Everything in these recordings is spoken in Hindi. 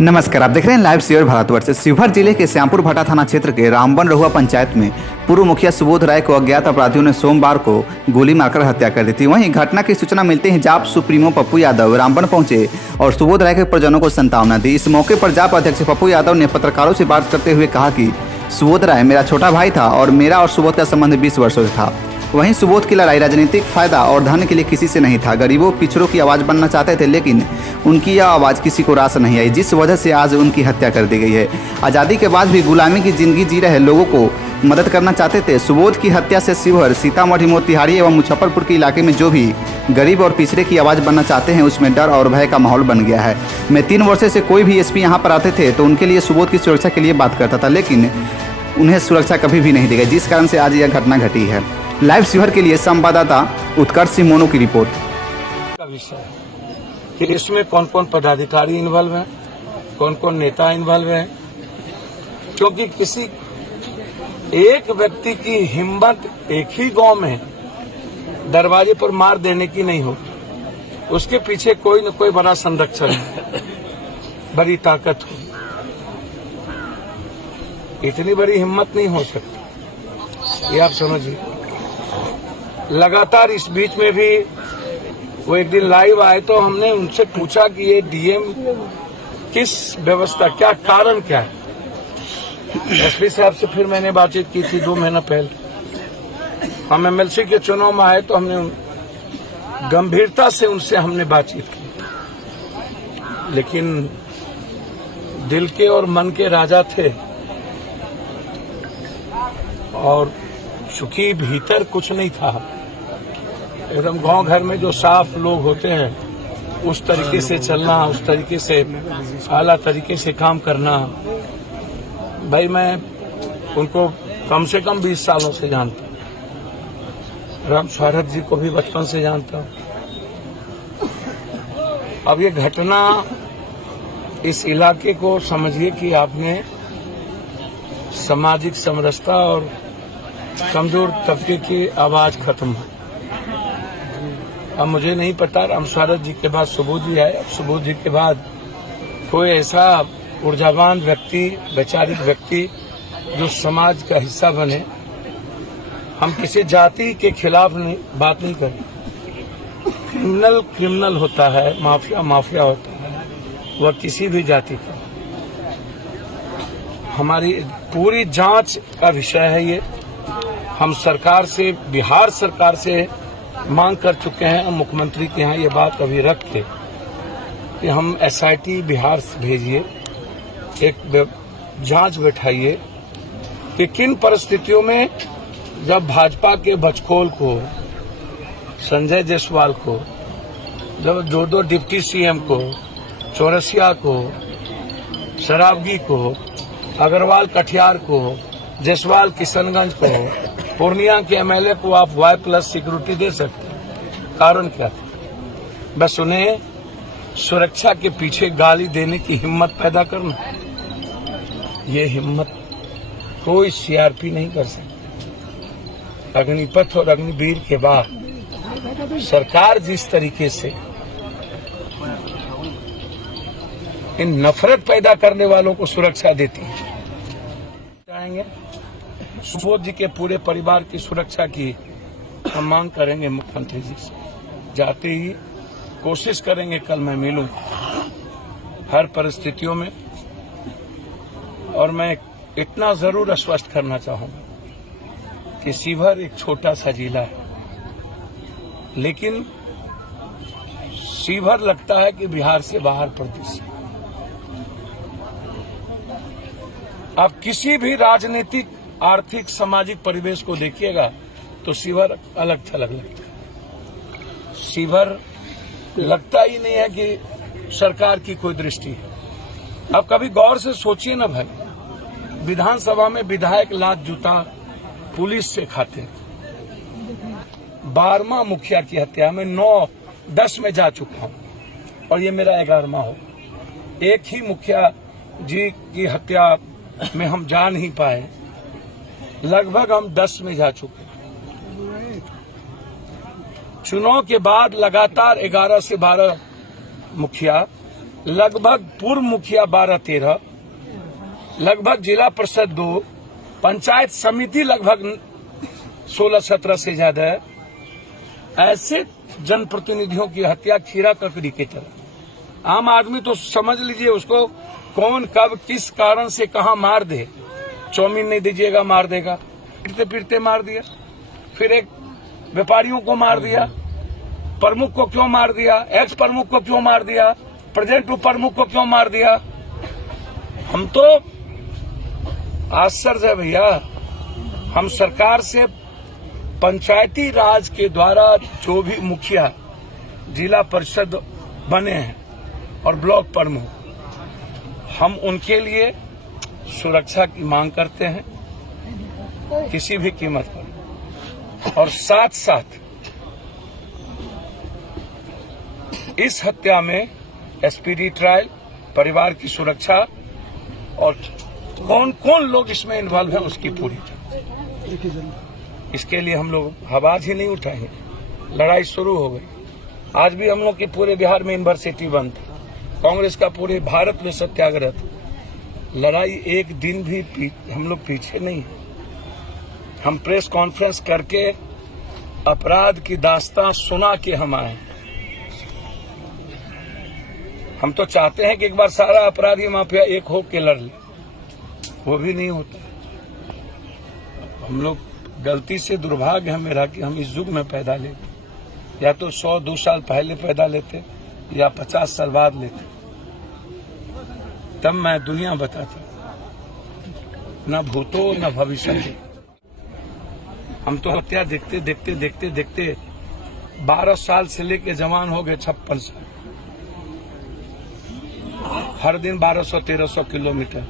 नमस्कार, आप देख रहे हैं लाइव शेयर भारतवर्ष। शिवहर जिले के श्यामपुर भाटा थाना क्षेत्र के रामबन रहुआ पंचायत में पूर्व मुखिया सुबोध राय को अज्ञात अपराधियों ने सोमवार को गोली मारकर हत्या कर दी थी। वहीं घटना की सूचना मिलते ही जाप सुप्रीमो पप्पू यादव रामबन पहुंचे और सुबोध राय के परिजनों को सांत्वना दी। इस मौके पर जाप अध्यक्ष पप्पू यादव ने पत्रकारों से बात करते हुए कहा कि सुबोध राय मेरा छोटा भाई था और मेरा और सुबोध का संबंध 20 वर्षों से था। वहीं सुबोध की लड़ाई राजनीतिक फायदा और धन के लिए किसी से नहीं था। गरीबों पिछड़ों की आवाज़ बनना चाहते थे, लेकिन उनकी यह आवाज़ किसी को रास नहीं आई, जिस वजह से आज उनकी हत्या कर दी गई है। आज़ादी के बाद भी गुलामी की जिंदगी जी रहे लोगों को मदद करना चाहते थे। सुबोध की हत्या से शिवहर, सीतामढ़ी, मोतिहारी एवं मुजफ्फरपुर के इलाके में जो भी गरीब और पिछड़े की आवाज़ बनना चाहते हैं, उसमें डर और भय का माहौल बन गया है। मैं 3 वर्षों से कोई भी एसपी यहाँ पर आते थे तो उनके लिए सुबोध की सुरक्षा के लिए बात करता था, लेकिन उन्हें सुरक्षा कभी भी नहीं दी गई, जिस कारण से आज यह घटना घटी है। लाइव शिवहर के लिए संवाददाता उत्कर्ष सिंह मोनू की रिपोर्ट। का विषय है कि इसमें कौन कौन पदाधिकारी इन्वॉल्व हैं, कौन कौन नेता इन्वॉल्व हैं, क्योंकि किसी एक व्यक्ति की हिम्मत एक ही गांव में दरवाजे पर मार देने की नहीं होती। उसके पीछे कोई न कोई बड़ा संरक्षण है, बड़ी ताकत हो। इतनी बड़ी हिम्मत नहीं हो सकती, ये आप समझिए। लगातार इस बीच में भी वो एक दिन लाइव आए तो हमने उनसे पूछा कि ये डीएम किस व्यवस्था, क्या कारण क्या है। एसपी साहब से फिर मैंने बातचीत की थी 2 महीना पहले। हम एमएलसी के चुनाव में आए तो हमने गंभीरता से उनसे हमने बातचीत की, लेकिन दिल के और मन के राजा थे और सुखी भीतर कुछ नहीं था। एकदम गांव घर में जो साफ लोग होते हैं उस तरीके से चलना, उस तरीके से आला तरीके से काम करना। भाई मैं उनको कम से कम 20 सालों से जानता हूँ। राम स्वागत जी को भी बचपन से जानता हूँ। अब ये घटना इस इलाके को समझिए कि आपने सामाजिक समरसता और कमजोर तबके की आवाज खत्म है। अब मुझे नहीं पता, राम स्वागत जी के बाद सुबोध जी आए, सुबोध जी के बाद कोई ऐसा ऊर्जावान व्यक्ति, वैचारिक व्यक्ति जो समाज का हिस्सा बने। हम किसी जाति के खिलाफ बात नहीं करें। क्रिमिनल क्रिमिनल होता है, माफिया माफिया होता है, वह किसी भी जाति का। हमारी पूरी जांच का विषय है ये। हम सरकार से, बिहार सरकार से मांग कर चुके हैं, हम मुख्यमंत्री के यहाँ ये बात अभी रख के कि हम एसआईटी बिहार से भेजिए, एक जांच बैठाइए कि किन परिस्थितियों में जब भाजपा के बचखोल को, संजय जायसवाल को, जब 2 डिप्टी सीएम को, चौरसिया को, शराबगी को, अग्रवाल कटिहार को, जायसवाल किशनगंज को, पूर्णिया के एमएलए को आप Y+ सिक्योरिटी दे सकते हैं। कारण क्या था? बस उन्हें सुरक्षा के पीछे गाली देने की हिम्मत पैदा करना। ये हिम्मत कोई सीआरपी नहीं कर सकती। अग्निपथ और अग्निवीर के बाद सरकार जिस तरीके से इन नफरत पैदा करने वालों को सुरक्षा देती है, चाहेंगे सुबोध जी के पूरे परिवार की सुरक्षा की हम मांग करेंगे मुख्यमंत्री जी से। जाते ही कोशिश करेंगे कल मैं मिलूं हर परिस्थितियों में। और मैं इतना जरूर आश्वस्त करना चाहूंगा कि शिवहर एक छोटा सा जिला है, लेकिन शिवहर लगता है कि बिहार से बाहर प्रदेश है। आप किसी भी राजनीतिक, आर्थिक, सामाजिक परिवेश को देखिएगा तो शिवहर अलग थलग लगता है। शिवहर लगता ही नहीं है कि सरकार की कोई दृष्टि है। अब कभी गौर से सोचिए ना भाई, विधानसभा में विधायक लात जूता पुलिस से खाते हैं। 12वां मुखिया की हत्या में 9-10 में जा चुका हूं और ये मेरा 11वां हो। एक ही मुखिया जी की हत्या में हम जा नहीं पाए, लगभग हम 10 में जा चुके। चुनाव के बाद लगातार 11 से 12 मुखिया लगभग पूर्व मुखिया 12-13, लगभग जिला परिषद 2, पंचायत समिति लगभग 16-17 से ज्यादा है। ऐसे जनप्रतिनिधियों की हत्या खीरा ककड़ी की तरह। आम आदमी तो समझ लीजिए उसको कौन कब किस कारण से कहां मार दे। चौमीन नहीं दीजिएगा मार देगा, पीटते पीटते मार दिया। फिर एक व्यापारियों को मार दिया, प्रमुख को क्यों मार दिया, एक्स प्रमुख को क्यों मार दिया, प्रेजेंट प्रमुख को क्यों मार दिया। हम तो आश्चर्य है भैया। हम सरकार से पंचायती राज के द्वारा जो भी मुखिया जिला परिषद बने हैं और ब्लॉक प्रमुख, हम उनके लिए सुरक्षा की मांग करते हैं किसी भी कीमत पर। और साथ साथ इस हत्या में स्पीडी ट्रायल, परिवार की सुरक्षा और कौन कौन लोग इसमें इन्वॉल्व है उसकी पूरी जांच। इसके लिए हम लोग आवाज ही नहीं उठाएंगे। लड़ाई शुरू हो गई। आज भी हम लोग के पूरे बिहार में यूनिवर्सिटी बंद था, कांग्रेस का पूरे भारत में सत्याग्रह था। लड़ाई एक दिन भी हम लोग पीछे नहीं है। हम प्रेस कॉन्फ्रेंस करके अपराध की दास्तां सुना के हम आए। हम तो चाहते हैं कि एक बार सारा अपराधी माफिया एक हो के लड़ ले, वो भी नहीं होता। हम लोग गलती से दुर्भाग्य है मेरा कि हम इस युग में पैदा लेते। या तो 100-2 साल पहले पैदा लेते या 50 साल बाद लेते, तब मैं दुनिया बताता, न भूतो न भविष्य। हम तो हत्या देखते देखते देखते देखते 12 साल से लेके जवान हो गए 56 साल। हर दिन 1200-1300 किलोमीटर,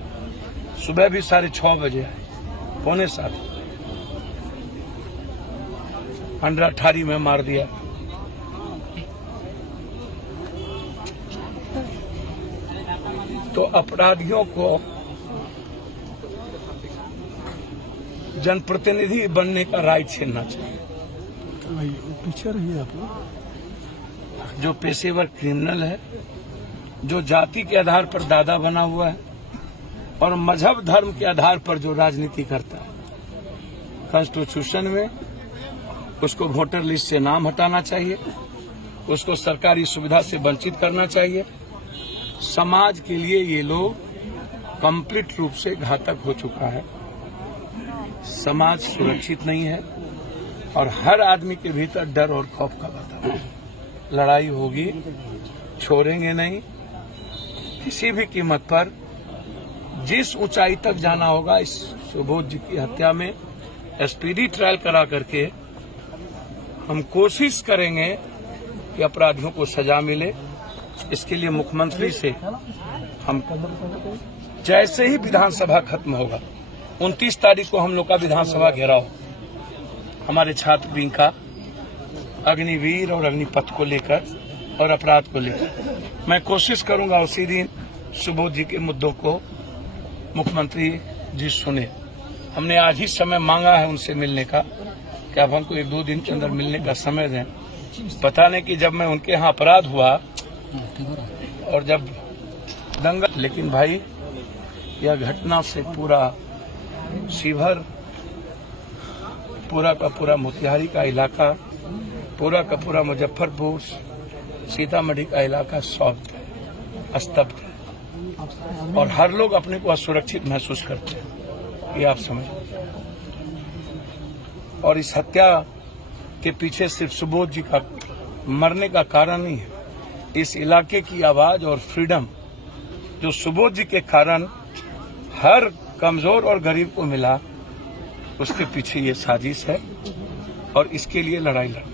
सुबह भी 6:30 बजे आए, 6:45 अंडर-18 में मार दिया। तो अपराधियों को जनप्रतिनिधि बनने का राइट छीनना चाहिए। पीछे रहिए आप लोग। जो पेशेवर क्रिमिनल है, जो जाति के आधार पर दादा बना हुआ है और मजहब धर्म के आधार पर जो राजनीति करता है, कॉन्स्टिट्यूशन में उसको वोटर लिस्ट से नाम हटाना चाहिए, उसको सरकारी सुविधा से वंचित करना चाहिए। समाज के लिए ये लोग कंप्लीट रूप से घातक हो चुका है। समाज सुरक्षित नहीं है और हर आदमी के भीतर डर और खौफ का वातावरण है। लड़ाई होगी, छोड़ेंगे नहीं। किसी भी कीमत पर जिस ऊंचाई तक जाना होगा, इस सुबोध जी की हत्या में स्पीडी ट्रायल करा करके हम कोशिश करेंगे कि अपराधियों को सजा मिले। इसके लिए मुख्यमंत्री से हम जैसे ही विधानसभा खत्म होगा, 29 तारीख को हम लोग का विधानसभा घेराव हमारे छात्र विंग का अग्निवीर और अग्निपथ को लेकर और अपराध को लेकर मैं कोशिश करूंगा उसी दिन सुबोध जी के मुद्दों को मुख्यमंत्री जी सुने। हमने आज ही समय मांगा है उनसे मिलने का कि आप हमको 1-2 दिन के अंदर मिलने का समय दें। पता नहीं कि जब मैं उनके यहाँ अपराध हुआ और जब दंगा, लेकिन भाई यह घटना से पूरा शिवहर, पूरा का पूरा मोतिहारी का इलाका, पूरा का पूरा मुजफ्फरपुर, सीतामढ़ी का इलाका स्तब्ध है और हर लोग अपने को असुरक्षित महसूस करते हैं। ये आप समझ। और इस हत्या के पीछे सिर्फ सुबोध जी का मरने का कारण नहीं है, इस इलाके की आवाज और फ्रीडम जो सुबोध जी के कारण हर कमजोर और गरीब को मिला, उसके पीछे ये साजिश है और इसके लिए लड़ाई लड़